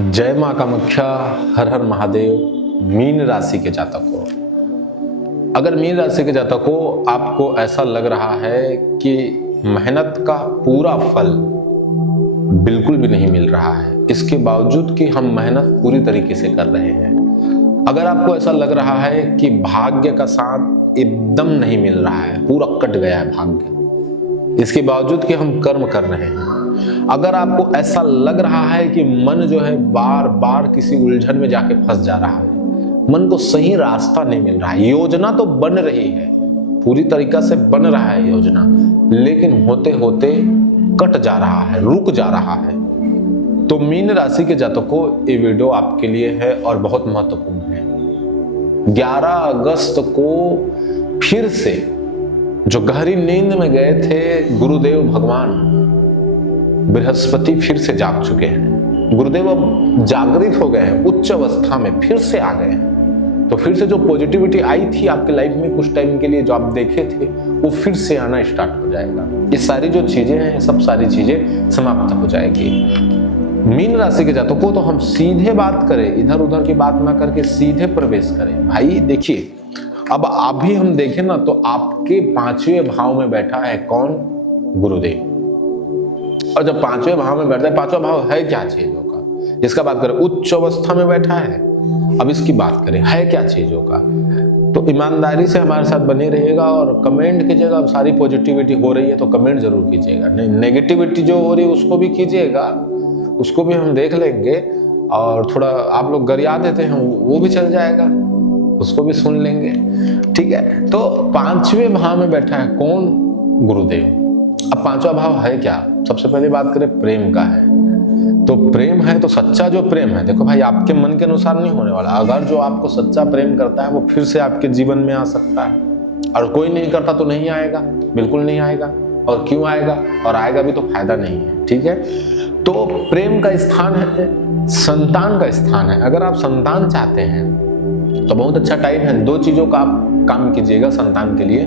जय मां कामाख्या। हर हर महादेव। मीन राशि के जातकों, अगर मीन राशि के जातकों आपको ऐसा लग रहा है कि मेहनत का पूरा फल बिल्कुल भी नहीं मिल रहा है, इसके बावजूद कि हम मेहनत पूरी तरीके से कर रहे हैं, अगर आपको ऐसा लग रहा है कि भाग्य का साथ एकदम नहीं मिल रहा है, पूरा कट गया है भाग्य, इसके बावजूद कि हम कर्म कर रहे हैं, अगर आपको ऐसा लग रहा है कि मन जो है बार बार किसी उलझन में जाके फंस जा रहा है, मन को सही रास्ता नहीं मिल रहा है, योजना तो बन रही है, पूरी तरीका से बन रहा है योजना, लेकिन होते होते कट जा रहा है, रुक जा रहा है, तो मीन राशि के जातकों ये वीडियो आपके लिए है और बहुत महत्वपूर्ण है। 11 अगस्त को फिर से जो गहरी नींद में गए थे गुरुदेव भगवान बृहस्पति फिर से जाग चुके हैं। गुरुदेव अब जागृत हो गए हैं, उच्च अवस्था में फिर से आ गए हैं, तो फिर से जो पॉजिटिविटी आई थी आपके लाइफ में कुछ टाइम के लिए जो आप देखे थे वो फिर से आना स्टार्ट हो जाएगा। ये सारी जो चीजें हैं, सब सारी चीजें समाप्त हो जाएगी। मीन राशि के जातकों तो हम सीधे बात करें, इधर उधर की बात ना करके सीधे प्रवेश करें। भाई देखिए, अब अभी हम देखें ना तो आपके 5वें भाव में बैठा है कौन? गुरुदेव। और जब 5वें भाव में बैठता है, 5वां भाव है क्या चीजों का, जिसका बात करें उच्च अवस्था में बैठा है। अब इसकी बात करें है क्या चीजों का, तो ईमानदारी से हमारे साथ बने रहिएगा और कमेंट कीजिएगा। अब सारी पॉजिटिविटी हो रही है तो कमेंट जरूर कीजिएगा, नहीं नेगेटिविटी जो हो रही है उसको भी कीजिएगा, उसको भी हम देख लेंगे, और थोड़ा आप लोग गरिया देते हैं वो भी चल जाएगा, उसको भी सुन लेंगे, ठीक है। तो 5वें भाव में बैठा है कौन? गुरुदेव। अब 5वां भाव है क्या? सबसे पहले बात करें प्रेम का है, तो प्रेम है तो सच्चा जो प्रेम है, देखो भाई आपके मन के अनुसार नहीं होने वाला। अगर जो आपको सच्चा प्रेम करता है वो फिर से आपके जीवन में आ सकता है, और कोई नहीं करता तो नहीं आएगा, बिल्कुल नहीं आएगा। और क्यों आएगा, और आएगा भी तो फायदा नहीं है, ठीक है। तो प्रेम का स्थान है, संतान का स्थान है। अगर आप संतान चाहते हैं तो बहुत अच्छा टाइम है। 2 चीजों का आप काम कीजिएगा संतान के लिए,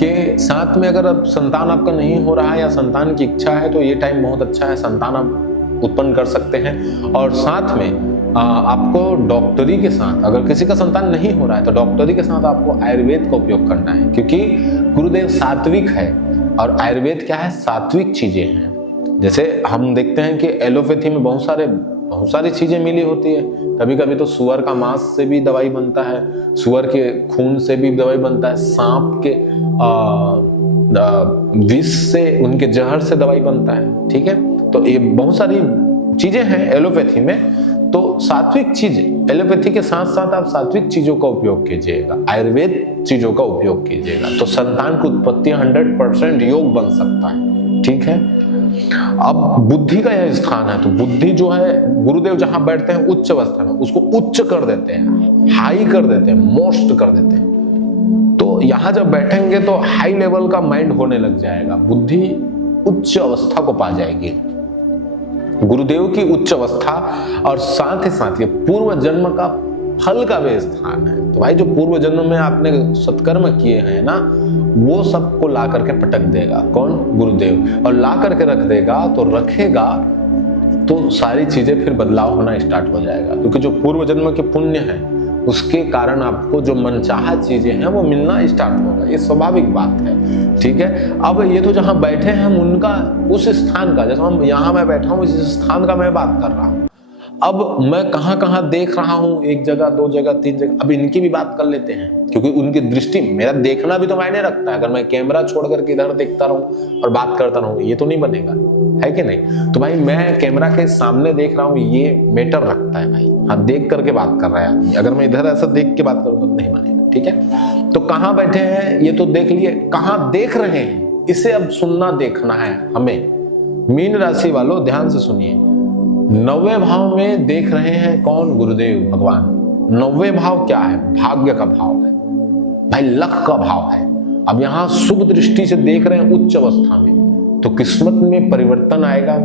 कि साथ में अगर अब संतान आपका नहीं हो रहा है या संतान की इच्छा है तो ये टाइम बहुत अच्छा है, संतान आप उत्पन्न कर सकते हैं। और साथ में आपको डॉक्टरी के साथ, अगर किसी का संतान नहीं हो रहा है तो डॉक्टरी के साथ आपको आयुर्वेद का उपयोग करना है, क्योंकि गुरुदेव सात्विक है और आयुर्वेद क्या है? सात्विक चीजें हैं। जैसे हम देखते हैं कि एलोपैथी में बहुत सारी चीजें मिली होती है। कभी कभी तो सुअर का मांस से भी दवाई बनता है, सुअर के खून से भी दवाई बनता है, सांप के विष से, उनके जहर से दवाई बनता है, ठीक है। तो ये बहुत सारी चीजें हैं एलोपैथी में। तो सात्विक चीज, एलोपैथी के साथ साथ आप सात्विक चीजों का उपयोग कीजिएगा, आयुर्वेद चीजों का उपयोग कीजिएगा, तो संतान की उत्पत्ति 100% योग बन सकता है, ठीक है। अब बुद्धि का यह स्थान है, तो बुद्धि जो है गुरुदेव जहां बैठते हैं उच्च अवस्था में, उसको उच्च कर देते हैं, हाई कर देते हैं, मोस्ट कर देते हैं। तो यहां जब बैठेंगे तो हाई लेवल का माइंड होने लग जाएगा, बुद्धि उच्च अवस्था को पा जाएगी, गुरुदेव की उच्च अवस्था। और साथ ही साथ ये पूर्व जन्म का फल का भी स्थान है। तो भाई जो पूर्व जन्म में आपने सत्कर्म किए हैं ना, वो सबको ला करके पटक देगा कौन? गुरुदेव। और ला करके रख देगा तो रखेगा तो सारी चीजें फिर बदलाव होना स्टार्ट हो जाएगा, क्योंकि जो पूर्व जन्म के पुण्य है उसके कारण आपको जो मनचाहा चीजें हैं वो मिलना स्टार्ट होगा, ये स्वाभाविक बात है, ठीक है। अब ये तो जहां बैठे हैं हम उनका उस स्थान का, जैसे हम यहाँ मैं बैठा हूँ इस स्थान का मैं बात कर रहा हूँ। अब मैं कहाँ कहाँ देख रहा हूँ, 1 जगह 2 जगह 3 जगह, अब इनकी भी बात कर लेते हैं, क्योंकि उनकी दृष्टि, मेरा देखना भी तो मायने रखता है। अगर मैं कैमरा छोड़ करके इधर देखता रहूं और बात करता रहूं, ये तो नहीं बनेगा, है कि नहीं। तो भाई मैं कैमरा के सामने देख रहा हूँ, ये मैटर रखता है भाई। हाँ, देख करके बात कर रहा है आदमी, अगर मैं इधर ऐसा देख के बात करूँ तो नहीं बनेगा, ठीक है। तो कहाँ बैठे हैं ये तो देख लिए, कहाँ देख रहे हैं इसे अब सुनना देखना है हमें। मीन राशि वालों ध्यान से सुनिए, 9वें भाव में देख रहे हैं कौन? गुरुदेव भगवान। 9वें भाव क्या है? भाग्य का भाव है भाई, लक का भाव है। अब यहां शुभ दृष्टि से देख रहे हैं उच्च अवस्था में, तो किस्मत में परिवर्तन आएगा,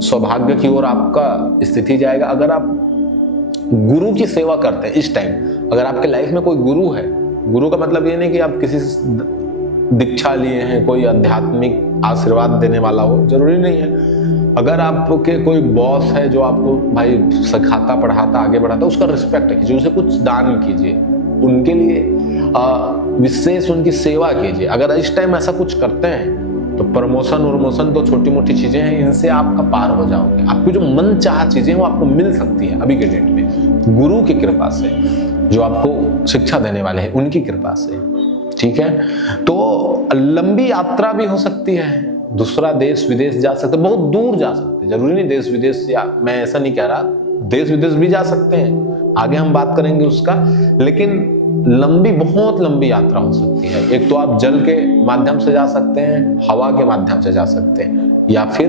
सौभाग्य की ओर आपका स्थिति जाएगा। अगर आप गुरु की सेवा करते हैं इस टाइम, अगर आपके लाइफ में कोई गुरु है, गुरु का मतलब ये नहीं कि आप किसी दीक्षा लिए हैं, कोई आध्यात्मिक आशीर्वाद देने वाला हो, जरूरी नहीं है। अगर आपके कोई बॉस है जो आपको भाई सिखाता पढ़ाता आगे बढ़ाता, उसका रिस्पेक्ट कीजिए, उसे कुछ दान कीजिए, उनके लिए विशेष उनकी सेवा कीजिए। अगर इस टाइम ऐसा कुछ करते हैं तो प्रमोशन तो छोटी मोटी चीजें हैं, इनसे आपका पार हो जाओगे। आपकी जो मन चाह चीजें वो आपको मिल सकती है अभी के डेट में, गुरु की कृपा से, जो आपको शिक्षा देने वाले हैं उनकी कृपा से। ठीक है, तो लंबी यात्रा भी हो सकती है, दूसरा देश विदेश जा सकते, बहुत दूर जा सकते, जरूरी नहीं देश विदेश, या मैं ऐसा नहीं कह रहा, देश विदेश भी जा सकते हैं, आगे हम बात करेंगे उसका। लेकिन लंबी, बहुत लंबी यात्रा हो सकती है। एक तो आप जल के माध्यम से जा सकते हैं, हवा के माध्यम से जा सकते हैं, या फिर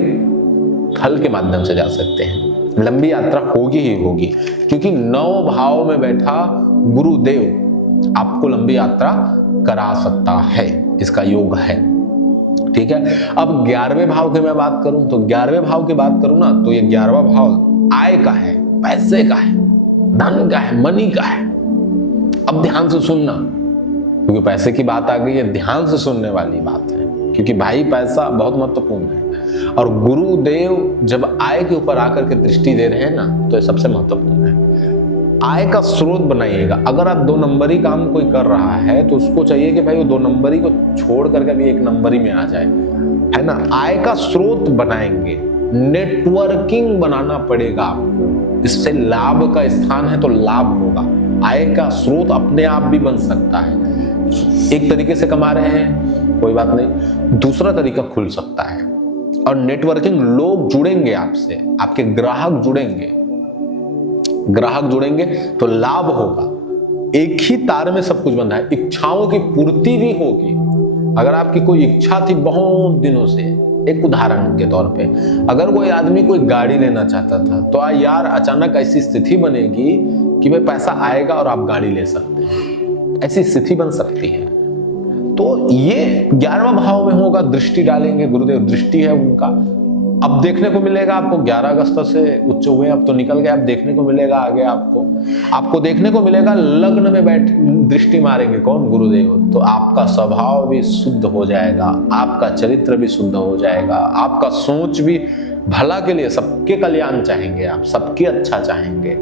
थल के माध्यम से जा सकते हैं। लंबी यात्रा होगी ही होगी, क्योंकि 9 भाव में बैठा गुरुदेव आपको लंबी यात्रा करा सकता है, इसका योग है। ठीक है, अब 11वें भाव की मैं बात करूं तो 11वें भाव की बात करूं ना, तो ये 11वां भाव आय का है, पैसे का है, धन का है, मनी का है। अब ध्यान से सुनना, क्योंकि पैसे की बात आ गई है, ध्यान से सुनने वाली बात है, क्योंकि भाई पैसा बहुत महत्वपूर्ण है। और गुरुदेव जब आय के ऊपर आकर के दृष्टि दे रहे हैं ना, तो ये सबसे महत्वपूर्ण है। आय का स्रोत बनाइएगा। अगर आप 2 नंबरी काम कोई कर रहा है तो उसको चाहिए कि भाई वो 2 नंबरी को छोड़ करके भी 1 नंबरी में आ जाए, है ना। आय का स्रोत बनाएंगे, नेटवर्किंग बनाना पड़ेगा आपको, इससे लाभ का स्थान है तो लाभ होगा। आय का स्रोत अपने आप भी बन सकता है। एक तरीके से कमा रहे हैं, कोई बात नहीं, दूसरा तरीका खुल सकता है। और नेटवर्किंग, लोग जुड़ेंगे आपसे, आपके ग्राहक जुड़ेंगे तो लाभ होगा। एक ही तार में सब कुछ बंधा है, इच्छाओं की पूर्ति भी होगी। अगर आपकी कोई इच्छा थी बहुत दिनों से, एक उदाहरण के तौर पे, अगर कोई आदमी कोई गाड़ी लेना चाहता था, तो यार अचानक ऐसी स्थिति बनेगी कि भाई पैसा आएगा और आप गाड़ी ले सकते हैं, ऐसी स्थिति बन सकती है। तो ये 11वां भाव में होगा, दृष्टि डालेंगे, गुरुदेव दृष्टि है उनका। अब देखने को मिलेगा आपको, 11 अगस्त से उच्च हुए, अब तो निकल गए, अब देखने को मिलेगा आगे आपको देखने को मिलेगा लग्न में बैठ दृष्टि मारेंगे कौन, गुरुदेव। तो आपका स्वभाव भी शुद्ध हो जाएगा, आपका चरित्र भी शुद्ध हो जाएगा, आपका सोच भी भला के लिए, सबके कल्याण चाहेंगे आप, सबके अच्छा चाहेंगे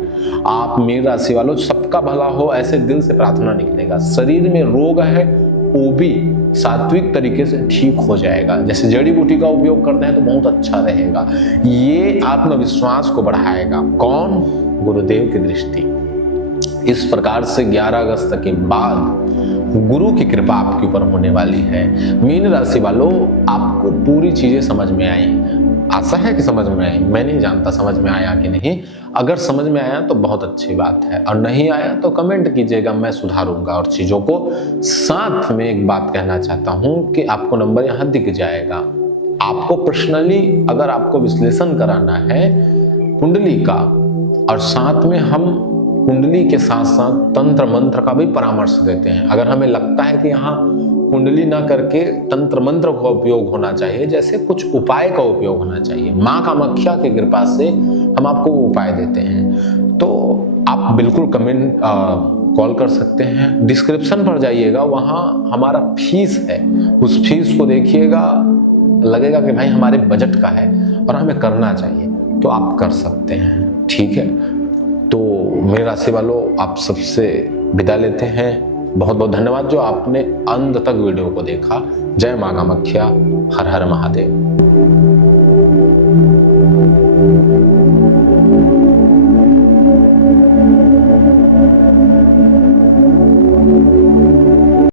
आप। मीन राशि वालों, सबका भला हो ऐसे दिल से प्रार्थना निकलेगा। शरीर में रोग है वो भी सात्विक तरीके से ठीक हो जाएगा। जैसे जड़ी बूटी का उपयोग करते हैं तो बहुत अच्छा रहेगा। ये आत्मविश्वास को बढ़ाएगा कौन, गुरुदेव की दृष्टि। इस प्रकार से 11 अगस्त के बाद गुरु की कृपा आपके ऊपर होने वाली है। मीन राशि वालों, आपको पूरी चीजें समझ में आई, आशा है कि समझ में आई। मैं नहीं जानता समझ में आया कि नहीं, अगर समझ में आया तो बहुत अच्छी बात है, और नहीं आया तो कमेंट कीजिएगा, मैं सुधारूंगा और चीज़ों को। साथ में एक बात कहना चाहता हूं कि आपको नंबर यहाँ दिख जाएगा। आपको पर्सनली अगर आपको विश्लेषण कराना है कुंडली का, और साथ में हम कुंडली के साथ साथ तंत्र मंत्र का भी परामर्श देते हैं। अगर हमें लगता है कि यहाँ कुंडली ना करके तंत्र मंत्र का उपयोग होना चाहिए, जैसे कुछ उपाय का उपयोग होना चाहिए, माँ कामाख्या की कृपा से हम आपको वो उपाय देते हैं, तो आप बिल्कुल कमेंट कॉल कर सकते हैं। डिस्क्रिप्शन पर जाइएगा, वहाँ हमारा फीस है, उस फीस को देखिएगा, लगेगा कि भाई हमारे बजट का है और हमें करना चाहिए, तो आप कर सकते हैं। ठीक है, तो मेरे राशि वालों, आप सबसे विदा लेते हैं। बहुत बहुत धन्यवाद जो आपने अंत तक वीडियो को देखा। जय मां कामाख्या, हर हर महादेव।